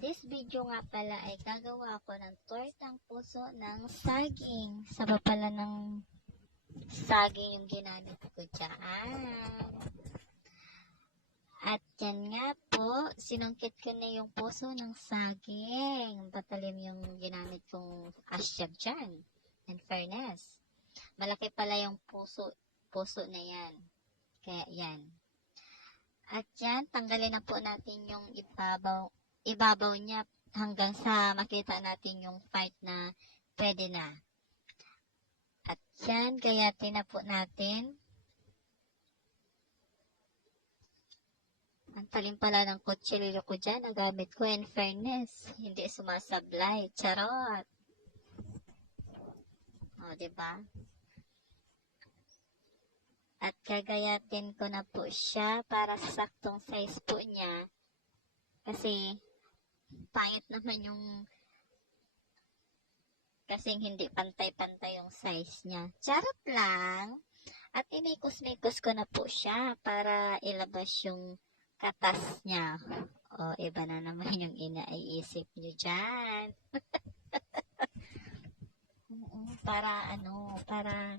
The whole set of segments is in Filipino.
This video nga pala ay gagawa ako ng tortang puso ng saging. Saba pala ng saging yung ginamit ko dyan. At yan nga po, sinungkit ko na yung puso ng saging. Patalim yung ginamit kong asyag dyan. In fairness. Malaki pala yung puso na yan. Kaya yan. At yan, tanggalin na po natin yung ibabaw niya hanggang sa makita natin yung part na pwede na. At yan, gayatin na po natin. Ang talim pala ng kutsilyo ko dyan, nagamit ko in fairness. Hindi sumasablay. Charot! O, diba? At gagayatin ko na po siya para sa saktong size po niya. Kasi, pangit naman yung kasing hindi pantay-pantay yung size niya. Charot lang. At inikos-mikos ko na po siya para ilabas yung katas niya. O, iba na naman yung inaiisip nyo dyan. para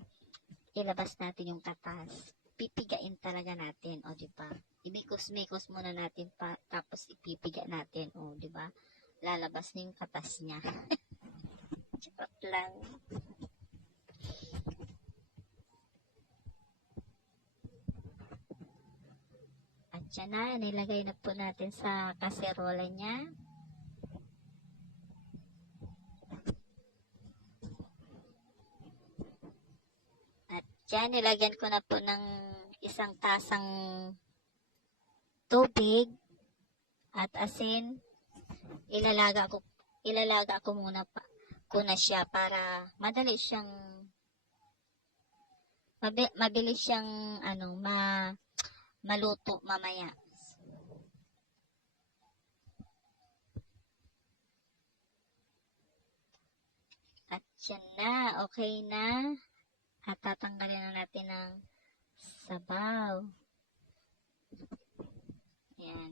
ilabas natin yung katas. Pipigain talaga natin, o diba? Imikos-mikos muna natin pa, tapos ipipiga natin, o diba? Lalabas na yung katas niya. Charot lang. At yan na, nilagay na po natin sa kaserola niya. Diyan, nilagyan ko na po ng isang tasang tubig at asin. Ilalaga ko muna siya para madali siyang mabilis siyang maluto mamaya. At yan na, okay na. At tatanggalin na natin ng sabaw. Ayan.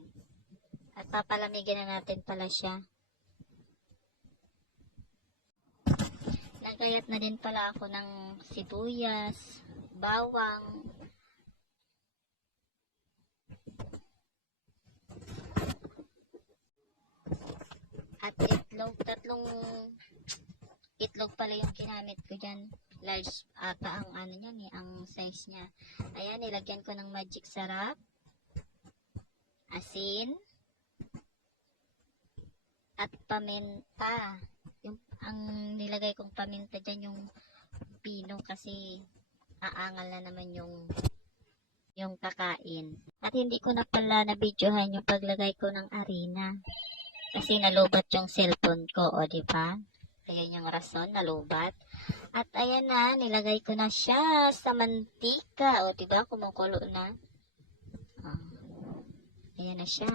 At papalamigin na natin pala siya. Nagayat na din pala ako ng sibuyas, bawang, at itlog. Tatlong itlog pala yung ginamit ko dyan. Large ata ang ang size niya. Ayan, nilagyan ko ng magic sarap, asin, at paminta. Ang nilagay kong paminta dyan yung pino kasi aangal na naman yung kakain. At hindi ko na pala na-videohan yung paglagay ko ng harina. Kasi nalubat yung cellphone ko, o diba? Ayan yung rason, nalubat. At ayan na, nilagay ko na siya sa mantika. O, diba? Kumukulo na. Ayan na siya.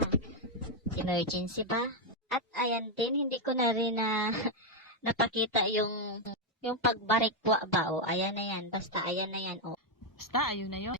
Emergency ba? At ayan din, hindi ko na rin napakita yung pagbarikwa ba. O, ayan na yan. Basta ayan na yan. O. Basta, ayun na yun.